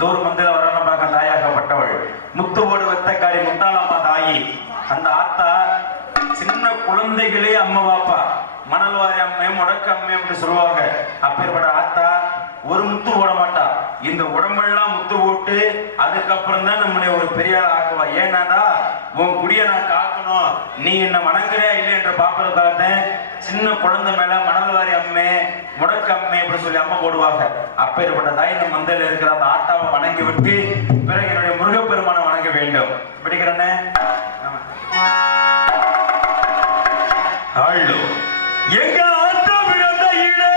தூர் மந்திர வரலமாக தாயாகப்பட்டவள். முத்துவோடு வெத்தக்காரி முத்தாளம்மா தாயி. அந்த ஆத்தா சின்ன குழந்தைகளே அம்மா பாப்பா, மணல்வாரி அம்மை, முடக்க அம்மை அப்படின்னு சொல்லுவாங்க. அப்பேற்பட்ட ஆத்தா ஒரு முத்து போட மாட்டா. இந்த உடம்பெல்லாம் முத்து போட்டு அதுக்கப்புறம் தான் நம்முடைய ஒரு பெரிய ஆள் ஆக்குவா. ஏன்னாடா உன் குடிய நான் காக்கணும், நீ என்ன வணங்குறியா இல்லை என்று பாக்குறதுக்காக சின்ன குழந்தை மேல மணல்வாரி அம்மை, முடக்க அம்மை அப்படி சொல்லி அம்மா போடுவாங்க. அப்பேற்பட்ட தாய் இந்த மந்தையில இருக்கிற அந்த ஆத்தாவை வணங்கி விட்டு பிறகு என்னுடைய முருகப்பெருமானை வணங்க வேண்டும். பிடிக்கிறேன்னு எங்க ஆத்தா பிறந்த இடே,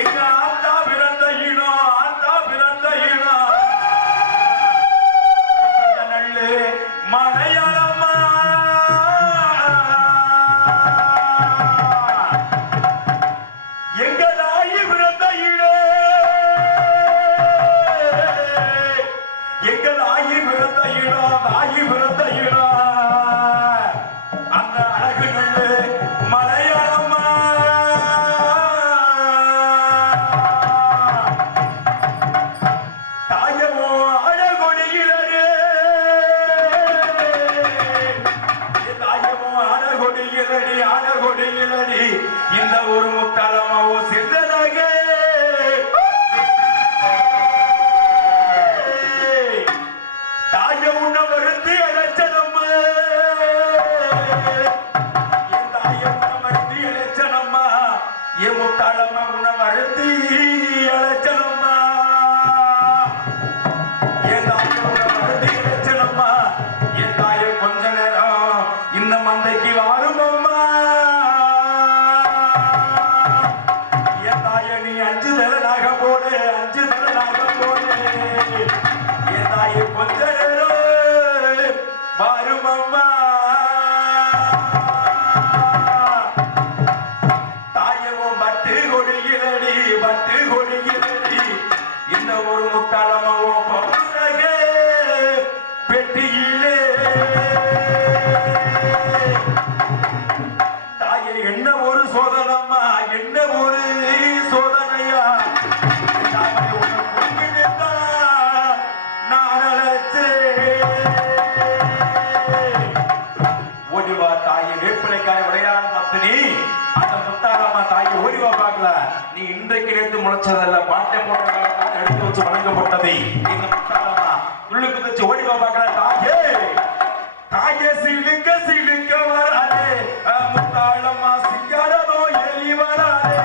எங்க ஆத்தா பிறந்த இடம், ஆத்தா பிறந்த இடம் நல்ல மலையாளமா. எங்க தாயி பிறந்த இடே, எங்க தாயி பிறந்த இடம், தாயி பிறந்த இடம் அந்த அழகு நல்ல மலையாளமா. தாயமோ அழகொடியிலே, தாயமோ அழகொடியிலடி, அழகொடியிலடி இந்த ஒரு முத்தாளமாவோ சென்றதாக தாய உன்ன வருத்தி அழைச்சனம்மா, என் தாய உன்ன வருத்தி அழைச்சனம்மா, என் முத்தாளம்மா உன்ன வருத்தி அழைச்சனம்மா, என் தாய உன்ன வருத்தி அழைச்சனம்மா, என் தாய கொஞ்ச நேரம் இந்த மந்தைக்கு வாருமம்மா, என் தாய நீ 5 தலனாக போடு, 5 தலனாக போடு, என் தாய கொஞ்ச வருமம்மா. தாயவும் பட்டு கொடியிலடி, பட்டு கொடியிலடி இந்த ஒரு முத்தாளமாவோ பவுரக பெட்டியிலே. தாயை என்ன ஒரு சோதனம்மா, என்ன ஒரு சோதனையா, நான் அழைச்சேன். ஓடிவா தாயை வேப்பிலைக்காய் விளையாட மத்தினி, அந்த முத்தாளம்மா தாயை ஓடிவா பார்க்கல. நீ இன்றைக்கு நேற்று முளைச்சதல்ல, பாட்டை போட்ட எடுத்து வச்சு வணங்கப்பட்டதை இந்த முத்தாளம்மா துள்ளு குதிச்சு ஓடிவா பார்க்கல. தாயே தாயே சிலுக்க சிலுக்க வராதே, முத்தாளம்மா சிங்காரதோ எலி வராதே.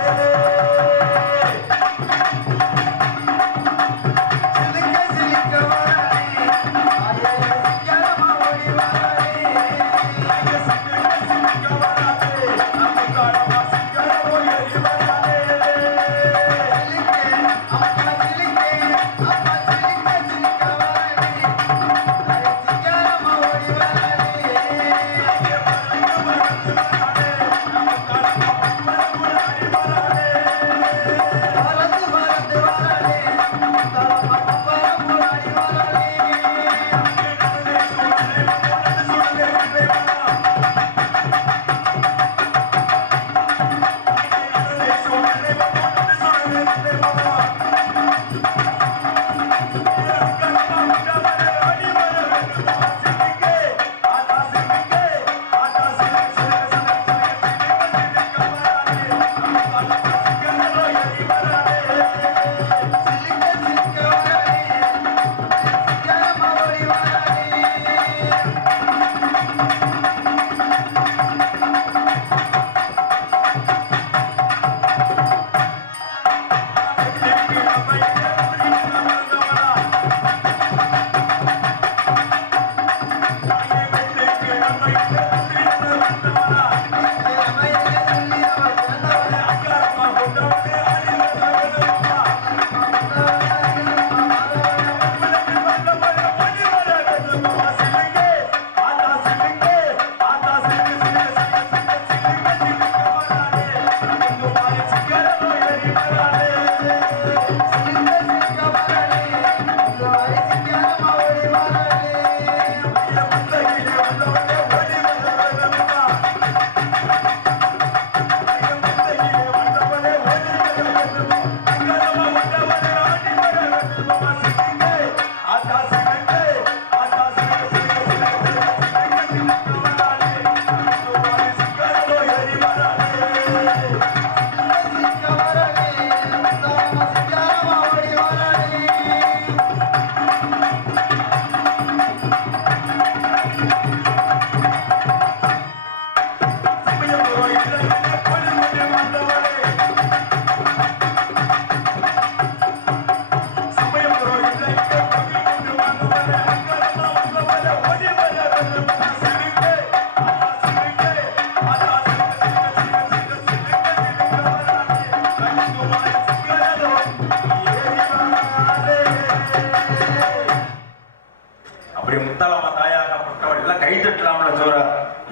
கை தட்டலாம்ல ஜோரா.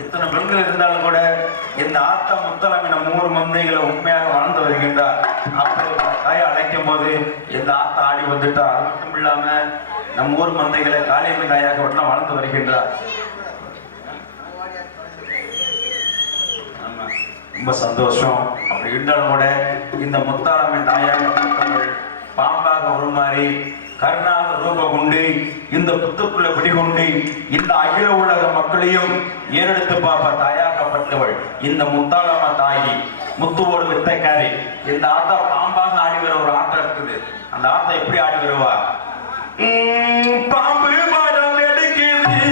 இத்தனை பெண்கள் இருந்தாலும் கூட இந்த ஆத்தா முத்தலாமி நம்ம ஊர் மந்தைகளை உண்மையாக வாழ்ந்து வருகின்றார். அப்படி தாயை அழைக்கும் போது இந்த ஆத்தா ஆடி வந்துட்டா. அது மட்டும் இல்லாம நம்ம ஊர் மந்தைகளை காளியம்மன் தாயாக வாழ்ந்து வருகின்றார். ஆமா, ரொம்ப சந்தோஷம். அப்படி இருந்தாலும் கூட இந்த முத்தாலம்மன் தாயாக பாம்பாக உருமாறி கருணாக ரூபம் கொண்டு இந்த புத்துக்குள்ள பிடிகொண்டு இந்த அகில உலக மக்களையும் ஏறெடுத்து பார்ப்ப தாயாகப்பட்டவள் இந்த முத்தாளம்ம தாயி, முத்துவோடு வித்தைக்காரி. இந்த ஆத்தா பாம்பாக ஆடி வர ஒரு ஆட்டம் இருக்குது. அந்த ஆத்தா எப்படி ஆடி வருவா? பாம்பு மரம் எடுக்குது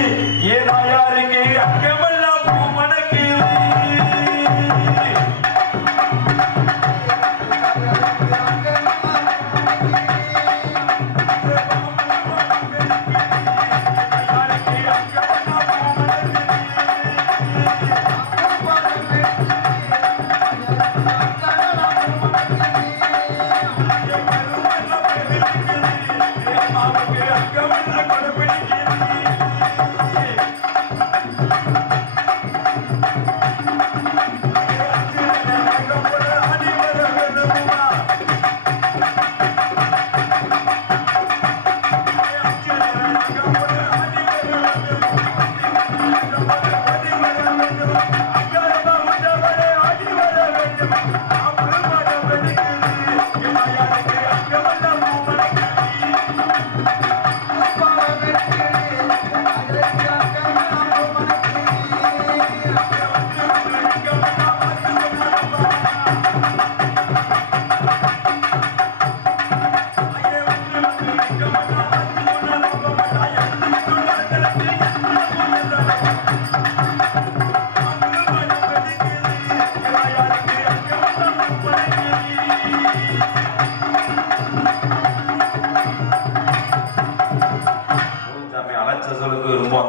ஏன் தாயாருக்கு அங்கமெல்லாம் பூ மணக்குது.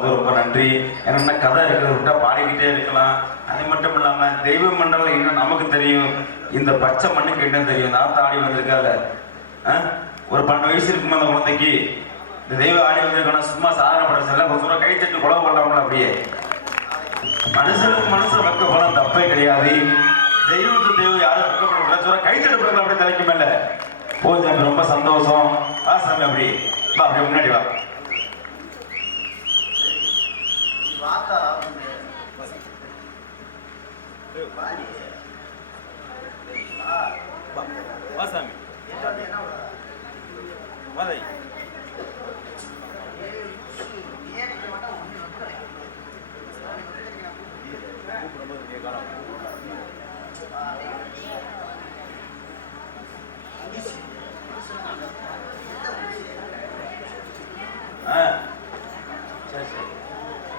ரொம்ப நன்றி. என்ன கதை இருக்கிறத விட்டா பாடிக்கிட்டே இருக்கலாம். அது மட்டும் இல்லாம தெய்வ மண்டலம் இன்னும் நமக்கு தெரியும். இந்த பச்சை மண்ணுக்கு என்ன தெரியும்? இந்த ஆத்த ஆடி வந்திருக்கால, ஒரு 12 வயசு இருக்குமா அந்த குழந்தைக்கு இந்த தெய்வ ஆடி வந்திருக்கணும். சும்மா சாதாரண படம் கொஞ்சம் கை தட்டு குழவு பண்ணலாம்ல. அப்படியே மனுஷனுக்கு மனுஷன் வைக்க போலாம், தப்பே கிடையாது. தெய்வத்து தெய்வம் யாரும் வைக்கப்பட கை தட்டு கொடுக்கலாம். அப்படியே தலைக்கு மேல போய் ரொம்ப சந்தோஷம். வா சாமி, அப்படி வா, அப்படியே முன்னாடி வா. வாசாமி வாதை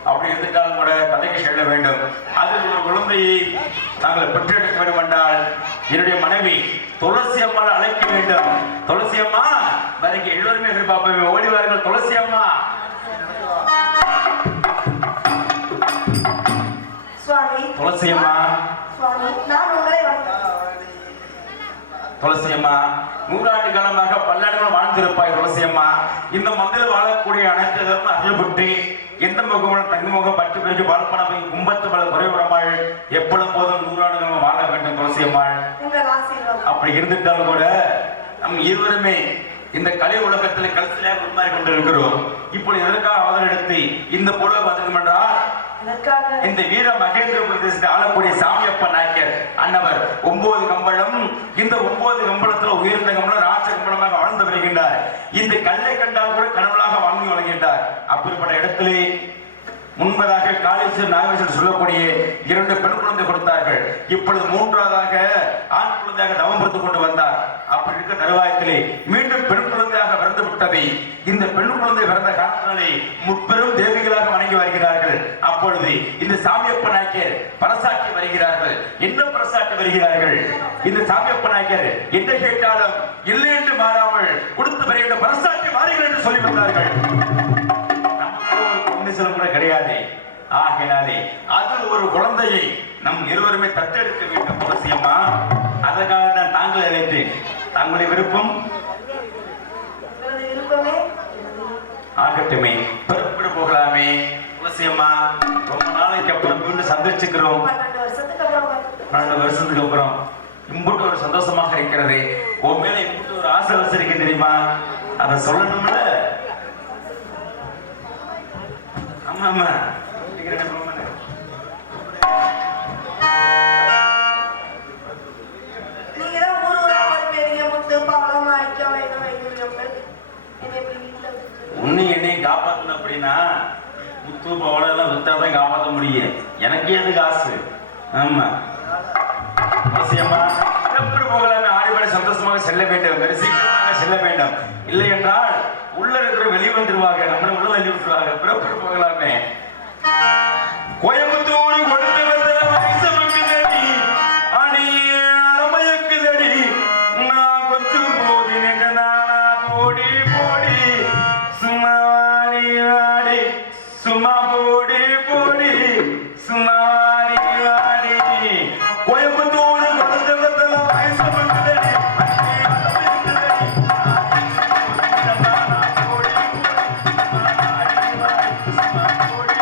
அப்படி இருந்துட்டாலும் கூட கதைக்கு செல்ல வேண்டும். அதில் ஒரு குழந்தையை நாங்கள் பெற்றெடுக்க வேண்டும் என்றால் என்னுடைய மனைவி துளசி அம்மாவை அழைக்க வேண்டும். துளசி அம்மா வரைக்கும் எல்லோருமே எதிர்பார்ப்பேன். ஓடி வாருங்கள் துளசி அம்மா. துளசி அம்மா, துளசி அம்மா 100 ஆண்டு காலமாக பல்லாண்டுகள் வாழ்ந்திருப்பாய். துளசி அம்மா, இந்த மந்தில் வாழக்கூடிய அனைத்து அறியப்பட்டு எந்த முகமும் தங்க முகம் பட்டு பேச்சு வாழ்ப்பனமை கும்பத்து பல குறைவிடமாள் எப்பொழுதும் போதும் 100 ஆண்டுகள் வாழ வேண்டும். துளசி அம்மாள், அப்படி இருந்துட்டாலும் கூட நம் இருவருமே இந்த கலை உலகத்தில் கழுத்திலே உண்மாறி கொண்டிருக்கிறோம். இப்படி எதற்காக அவதம் எடுத்து இந்த புலக வந்திருக்கும் என்றால் இந்த வீர மகேந்திர பிரதேசத்தை ஆளக்கூடிய சாமியப்ப நாயக்கர் அன்னவர் 9 கம்பளம். இந்த 9 கம்பளத்தில் உயர்ந்த கம்பளம் ராஜ கம்பளமாக வாழ்ந்து வருகின்றார். இந்த கல்லை கண்டால் கூட கனவுளாக வாங்கி வழங்குகின்றார். அப்படிப்பட்ட இடத்திலே முன்பதாக காலேஸ்வரர் நாகேஸ்வரர் சொல்லக்கூடிய 2 பெண் குழந்தை கொடுத்தார்கள். இப்பொழுது 3ஆவதாக ஆண் குழந்தையாக தவம் பொறுத்து கொண்டு வந்தார். அப்படி இருக்க தருவாயத்திலே மீண்டும் பெண் குழந்தையாக பிறந்து விட்டதை இந்த பெண் குழந்தை பிறந்த காலத்தினாலே முப்பெரும் தேவிகளாக வணங்கி வருகிறார்கள். அப்பொழுது இந்த சாமியப்ப நாயக்கர் பரசாட்டி வருகிறார்கள். என்ன பரசாட்டி வருகிறார்கள்? இந்த சாமியப்ப நாயக்கர் என்ன கேட்டாலும் இல்லை என்று மாறாமல் கொடுத்து வருகின்ற பரசாட்டி வாருங்கள் என்று சொல்லி வந்தார்கள். கூட கிடையாது. ஆகினாலே அதில் ஒரு குழந்தையை நம் இருவருமே தத்தெடுக்க வேண்டும். துளசி அம்மா, அதற்காக தான் தாங்கள் அழைத்தேன். தங்களுடைய விருப்பம் ஆகட்டுமே, புறப்பட்டு போகலாமே. துளசியம்மா, ரொம்ப நாளைக்கு அப்புறம் மீண்டும் சந்திச்சுக்கிறோம். 12 வருஷத்துக்கு அப்புறம் இம்புட்டு ஒரு சந்தோஷமாக இருக்கிறது. உன் மேல இம்புட்டு ஒரு ஆசை வச்சிருக்கேன் தெரியுமா? அதை சொல்லணும்ல. ஆமா ஆமா, உன்னை என்னையும் காப்பாத்தணும் அப்படின்னா முத்து பவளெல்லாம் வித்தாதான் காப்பாற்ற முடியும். எனக்கு எது காசு? ஆமா அவசியமா எப்படி போகலாமே, ஆடிப்பாடி சந்தோஷமாக செல்ல வேண்டும், வெறு சீக்கிரமாக செல்ல வேண்டும். இல்லை என்றால் உள்ள இருக்கிற வெளியே வந்துருவாங்க, நம்மள உள்ள தள்ளி விட்டுருவாங்க. பிறப்பு போகலாமே. கோயம்புத்தூர் கொடுத்து வந்த வயசமக்குதடி அணி அலமயக்குதடி நான் கொஞ்சம் போதினேன் நானா போடி போடி சும்மா வாடி வாடி சும்மா போடி போடி சும்மா வாடி வாடி கோயம்புத்தூர் கொடுத்து வந்த வயசமக்குதடி அணி அலமயக்குதடி நானா போடி சும்மா போடி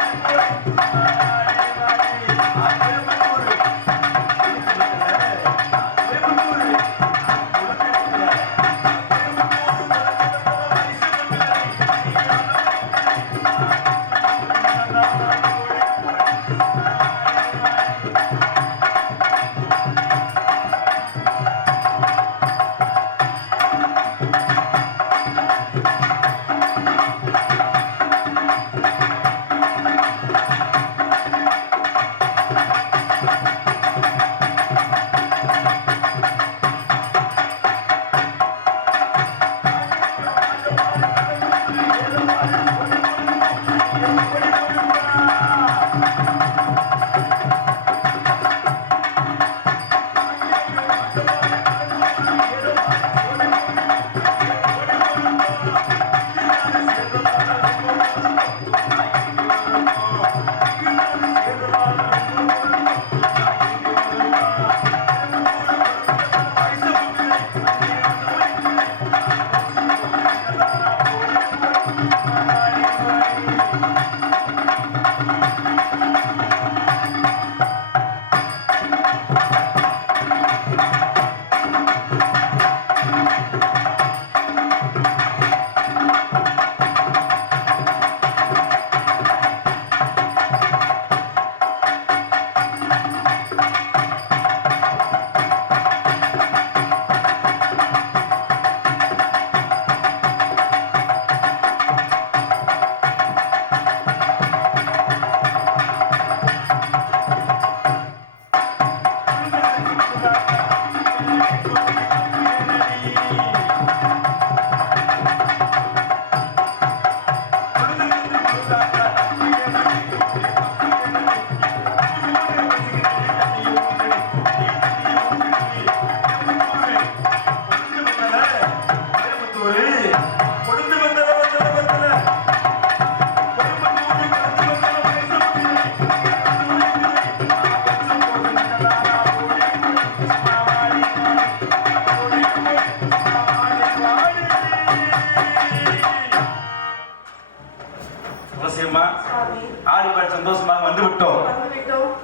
ஆடிப்பாடி சந்தோஷமாக வந்து விட்டோம்.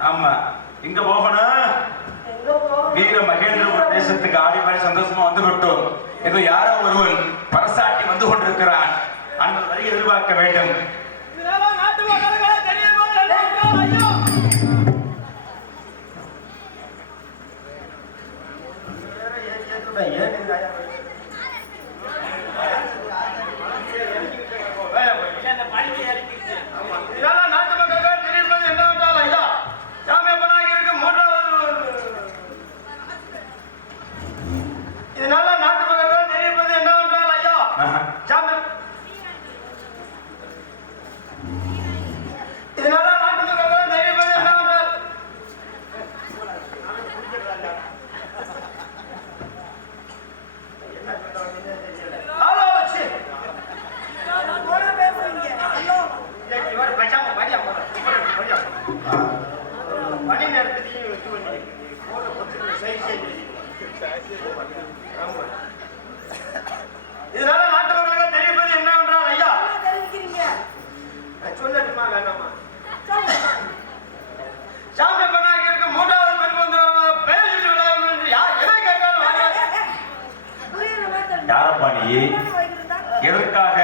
ஆமா, எங்க போகணும்? வீர மகேந்திரபுர தேசத்துக்கு ஆடிப்பாடி சந்தோஷமா வந்து விட்டோம். ஏதோ யாரோ ஒருவன் பரசாட்டி வந்து கொண்டிருக்கிறான். அந்த வரை எதிர்பார்க்க வேண்டும். இதனால நாட்டு மக்களுக்கு தெரிவிப்பது என்னவென்றால் ஐயா, சொல்லட்டுமா வேண்டாமா? யாரப்பா நீ? எதற்காக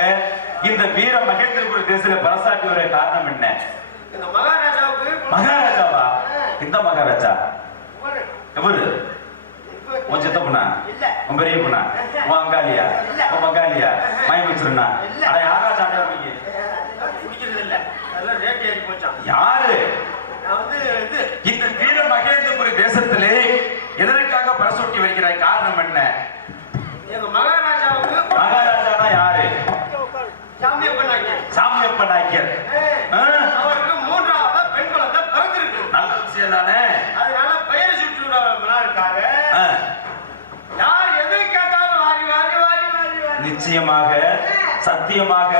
இந்த வீர மகேந்திரபுர தேசத்துல பரசாட்டி வர காரணம் என்ன? மகாராஜாவா? இந்த மகாராஜா எவரு? உன் சித்த பொண்ணா? உன் பெரிய பொண்ணா? உன் அங்காளியா? உன் பங்காளியா? மயம் வச்சிருந்தா? அட யாரா சாப்பிட யாரு? இந்த வீர மகேந்திரபுரி தேசத்திலே எதற்காக பரசொட்டி வைக்கிறாய்? காரணம் என்ன? மகாராஜா தான் யாரு? சாமியப்ப நாயக்கர். அவருக்கு 3வது பெண் குழந்தை பிறந்திருக்கு. நல்ல விஷயம் தானே. அதனால பெயர் சுற்றுலாவுக்காக யார் எதை கேட்டாலும் வாரி வாரி வாரி வாரி வாரி நிச்சயமாக சத்தியமாக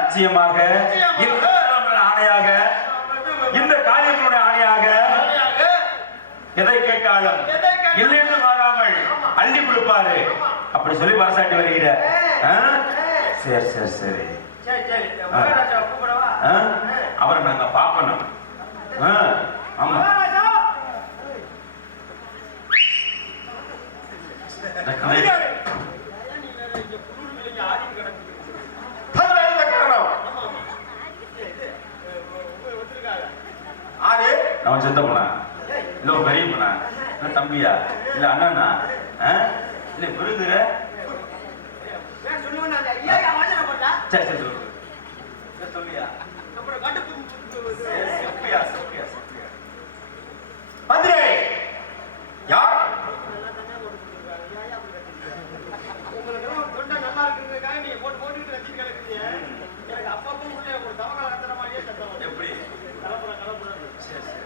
நிச்சயமாக ஆணையாக இந்த காரியங்களுடைய ஆணையாக எதை கேட்டாலும் இல்லை என்று மாறாமல் அள்ளி கொடுப்பாரு. அப்படி சொல்லி பரசாட்டி வருகிற. சரி சரி சரி அவரை நாங்க பார்க்கணும். ஆமா அவன் செத்த போனா இல்ல பெரிய போனா இல்ல தம்பியா இல்ல அண்ணனா இல்ல விருதுற சரி சரி சொல்லியா மந்திரி யார்? உங்களுக்கு தொண்டை நல்லா இருக்குறதுக்காக நீங்க போட்டு போட்டுட்டு ரசிக்க கலக்குறீங்க. எனக்கு அப்பப்போ உள்ள ஒரு தவகல கத்துற மாதிரியே சத்தம். எப்படி? கலப்புற சரி சரி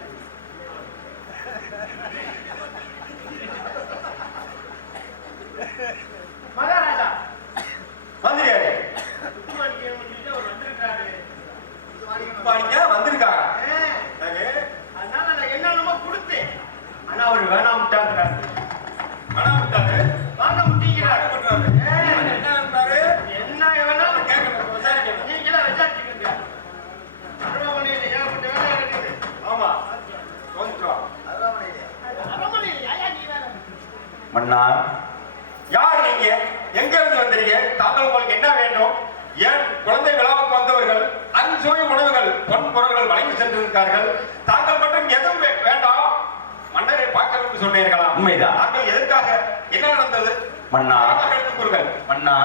மகாராஜா மந்திரியாரே வந்திருக்காங்க. அதனால நான் என்னென்னமோ கொடுத்தேன். ஆனா அவர் வேணாம் விட்டாங்க. வேணாம் விட்டாரு. வாங்க முட்டிக்கிறாரு. என்ன இருந்தாரு? என்ன வேணாலும் கேட்கணும், விசாரிக்கணும். நீங்களே விசாரிச்சுக்கோங்க. அரண்மனையில ஏகப்பட்ட வேலை இருக்குது. ஆமா கொஞ்சம் அரண்மனையில யாயா நீ வேலை? மன்னா யார் நீங்க? எங்க இருந்து வந்தீங்க? தாங்கள் உங்களுக்கு என்ன வேண்டும்? ஏன் குழந்தை விழாவுக்கு வந்தவர்கள் அறுசுவை உணவுகள் பொன் பொருள்கள் வழங்கி சென்றிருக்கார்கள். தாங்கள் மட்டும் எதுவும் வேண்டாம், மன்னரை பார்க்க வேண்டும் சொன்னீர்களா? உண்மைதான். தாங்கள் எதற்காக? என்ன நடந்தது? மன்னா கூறுகள். மன்னா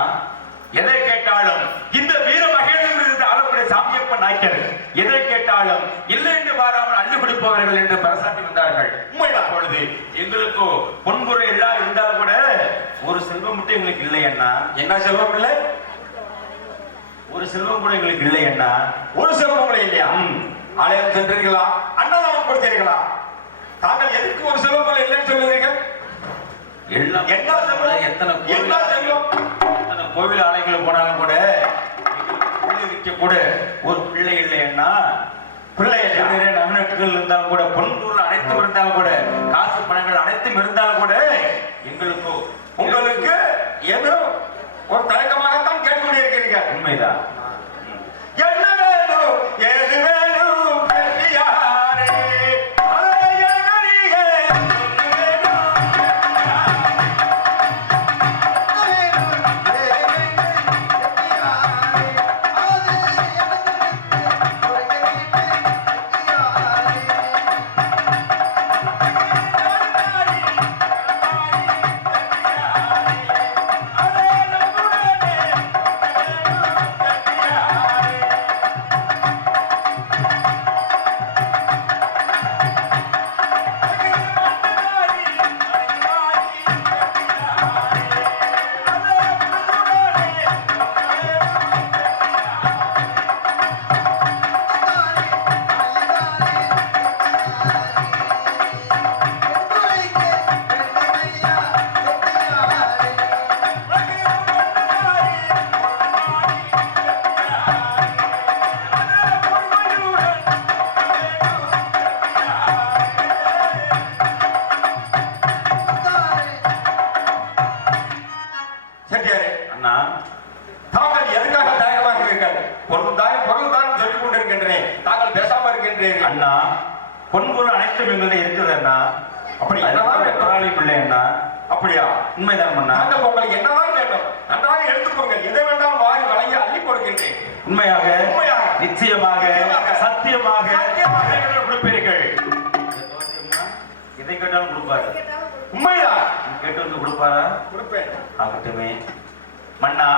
எதை கேட்டாலும் இந்த வீர மகேந்திரபுரத்தை ஆளக்கூடிய சாமியப்ப நாயக்கர் எதை கேட்டாலும் இல்லை என்று பாராமல் அள்ளி கொடுப்பவர்கள் என்று பரசாட்டி வந்தார்கள். உண்மைதான். பொழுது எங்களுக்கு பொன்பொருள் எல்லாம் இருந்தாலும் கூட ஒரு செல்வம் மட்டும் எங்களுக்கு இல்லை அண்ணா. என்ன செல்வம் இல்லை? ஒரு செல்வம் கூட எங்களுக்கு இல்லை அண்ணா. ஒரு செல்வம் கூட இல்லையா? ஆலயம் சென்றீர்களா? அன்னதானம் கொடுத்தீர்களா? தாங்கள் எதுக்கு ஒரு செல்வம் கூட இல்லைன்னு சொல்லுறீர்கள்? எல்லாம் என்ன செல்வம்? எத்தனை என்ன செல்வம்? கோவில் ஆலயங்கள் போனாலும் கூட பிள்ளை வைக்க கூட ஒரு பிள்ளை இல்லைன்னா பிள்ளை நிறைய நகனட்டுகள் இருந்தாலும் கூட பொன்பொருள் அனைத்தும் இருந்தாலும் கூட காசு பணங்கள் அனைத்தும் இருந்தாலும் கூட எங்களுக்கு உங்களுக்கு ஏதோ ஒரு தயக்கமாகத்தான் கேட்டுக்கொண்டிருக்கிறீர்கள். உண்மைதான். என்ன வேணும்? ஏது வேணும்? கேட்டியாரே. அதை எண்ணறியே செட்டியாரே, அண்ணா தாங்கள் எதுக்காக தயக்கமாக இருக்கிறீர்கள்? பொருள் தான் சொல்லிக் கொண்டிருக்கின்றேன். தாங்கள் பேசாம இருக்கின்றீர்கள். அண்ணா பொன்பொருள் அனைத்தும் எங்கள்ட்ட இருக்குது அண்ணா. அப்படி என்னதான் என்னதான் முதலாளி பிள்ளை அண்ணா. அப்படியா? உண்மைதான் மன்னா. தாங்கள் உங்களுக்கு என்னதான் வேண்டும் நன்றாக எடுத்துக்கோங்க. எதை வேண்டாம் வாரி வழங்கி அள்ளி கொடுக்கின்றேன். உண்மையாக உண்மையாக நிச்சயமாக சத்தியமாக கொடுப்பீர்கள். எதை கேட்டாலும் கொடுப்பாரு. உண்மைதான். கேட்டு வந்து கொடுப்பாரா? கொடுப்பேன். ஆகட்டுமே மன்னா.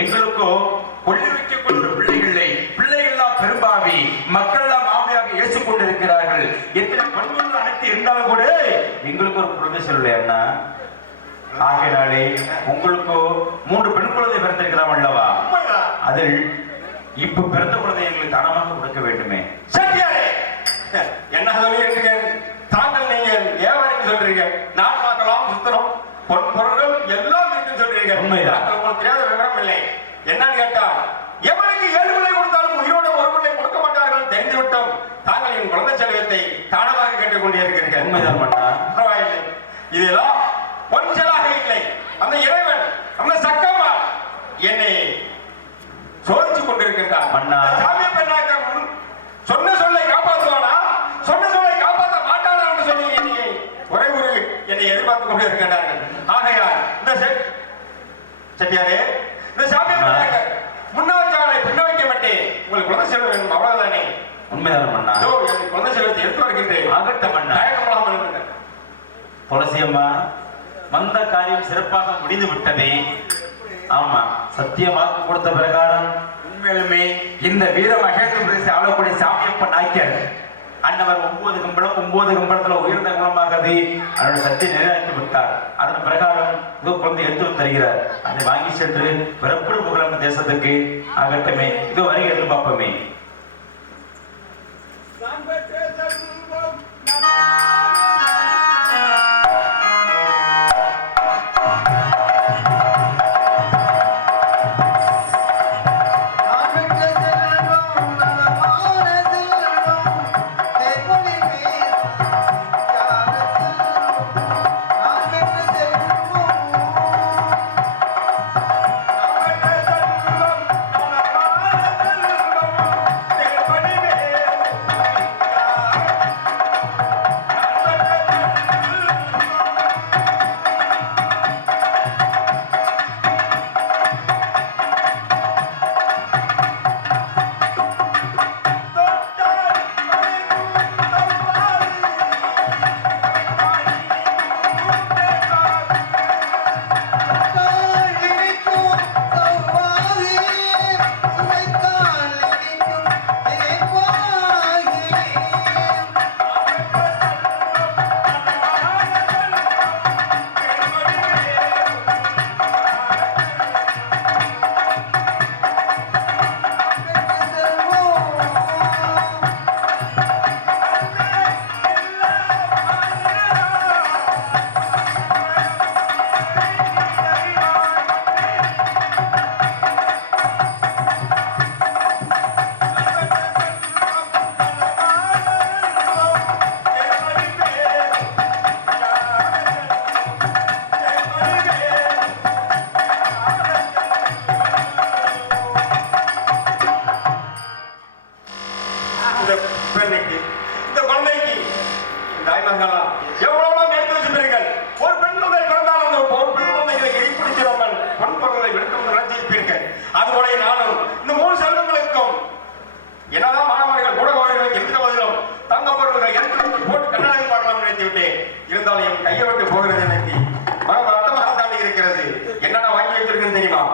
எங்களுக்கோ கொள்ளி வைக்கக்கூடிய பிள்ளைகளை பிள்ளைகளா பெரும்பாவி மக்கள் எல்லாம் மாமையாக ஏற்றுக் கொண்டிருக்கிறார்கள். எத்தனை பண்புகள் அனைத்து இருந்தாலும் கூட எங்களுக்கு ஒரு குழந்தை சொல்லலை அண்ணா. ஆகையினாலே உங்களுக்கு 3 பெண் குழந்தை பிறந்திருக்கிறோம் அல்லவா? அதில் இப்ப பிறந்த குழந்தை எங்களுக்கு தானமாக கொடுக்க வேண்டுமே. சத்தியாரே என்ன சொல்லியிருக்கீங்க? தாங்கள் நீங்கள் வியாபாரம் சொல்றீங்க. நாட்டு மக்களாம் சுத்தனம் பொன் பொருள்கள் எல்லாம் இருக்கு சொல்றீங்க. உண்மைதான். உங்களுக்கு தெரியாத விவரம் இல்லை. என்னன்னு கேட்டா எவனுக்கு 7 பிள்ளை கொடுத்தாலும் உயிரோட ஒரு பிள்ளை கொடுக்க மாட்டார்கள் தெரிந்து விட்டோம். தாங்கள் என் குழந்தை செல்வத்தை தானமாக கேட்டுக் கொண்டே இருக்கிறீர்கள். உண்மைதான் மன்னா. பரவாயில்லை. இதெல்லாம் பொன்சலாக இல்லை. அந்த இறைவன் அந்த சக்கமா என்னை சோதித்துக் கொண்டிருக்கின்றார். மன்னா. சாமிய பெண்ணாக்க சொன்ன சொல்லை காப்பாற்றுவானா சொன்ன சொல்லை காப்பாற்ற மாட்டானா என்று சொல்லி ஒரே ஒரு என்னை எதிர்பார்த்துக் கொண்டு இருக்கின்றார்கள். ஆகையால் இந்த செட்டியாரே இந்த சாமிய பெண்ணாக்க முன்னாச்சாலை பின்ன வைக்க மாட்டேன். உங்களுக்கு குழந்தை செல்வம் வேணும் அவ்வளவுதானே? உண்மைதான் மன்னா. என் குழந்தை செல்வத்தை எடுத்து வருகின்றேன். ஆகட்டும் மன்னா. தயக்கமில்லாமல் இருங்கள். துளசி அம்மா, வந்த காரியம் சிறப்பாக முடிந்து விட்டதே. ஆமா, சத்திய வாக்கு கொடுத்த பிரகாரம் உண்மையிலுமே இந்த வீர மகேந்திரபுரத்தை ஆளக்கூடிய சாமியப்ப நாய்க்கர் அன்னவர் 9 கம்பளத்துல உயர்ந்த குணமாகவே அவருடைய சத்திய நிறைவேற்றி விட்டார். அதன் பிரகாரம் இதோ குழந்தை எடுத்து தருகிறார். அதை வாங்கி சென்று பிறப்புடு புகழ் தேசத்துக்கு. ஆகட்டுமே, இதோ வரைக்கும் எதிர்பார்ப்போமே. இந்த குழந்தைக்கு தாய்மங்களா எவ்வளவு எடுத்து வச்சிருப்பீர்கள். ஒரு பெண் குழந்தை பிறந்தால் அந்த ஒரு பெண் குழந்தைகளை எரிப்பிடிச்சிடாமல் பொன் பொருளை விடுக்கும் நினைச்சிருப்பீர்கள். அதுபோல நானும் இந்த 3 செல்வங்களுக்கும் என்னதான் மாணவர்கள் ஊடகவாதிகளுக்கு இருக்கிற போதிலும் தங்க பொருள்களை எடுத்து போட்டு கண்ணாடி பார்க்கலாம் நினைத்து விட்டேன். இருந்தாலும் என் கையை விட்டு போகிறது எனக்கு மனம் அர்த்தமாக தாண்டி இருக்கிறது. என்னென்ன வாங்கி வச்சிருக்கேன்னு தெரியுமா?